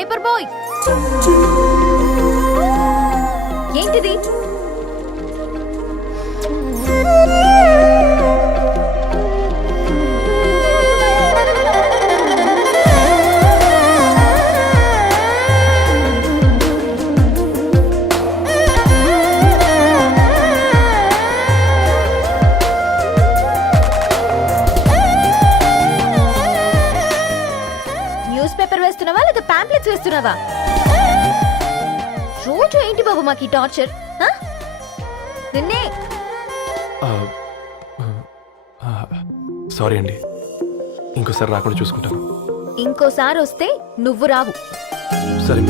Paper boy. ఏంటిది? వేస్తున్నావా రోజు ఏంటి బాబు మాకు ఈ టార్చర్? నిన్నే సారీ అండి. ఇంకోసారి రాకుండా చూసుకుంటాను. ఇంకోసారి వస్తే నువ్వు రావు. సరే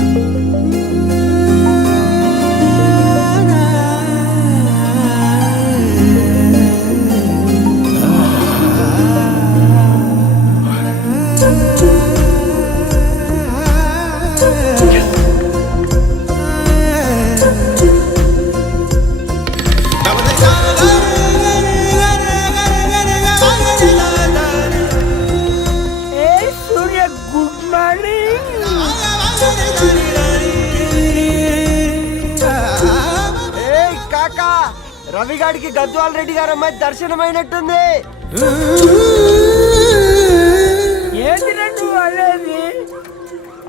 మార్నింగ్ ఏయ్ కాకా రవి గాడికి గద్వాల్ రెడ్డి గారు అమ్మాయి దర్శనమైనట్టుంది. ఏంటి రెండు అనేది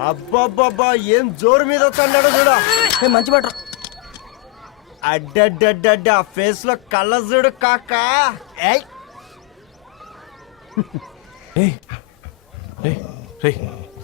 అబ్బబ్బబ్బా ఏం జోరు మీద వస్తున్నాడో చూడు. మంచి బట్టర్ అడ్డడ్డడ్డడ్డ ఆ ఫేస్లో కళ్ళ చూడు కాకా. ఏయ్. ఏయ్ రే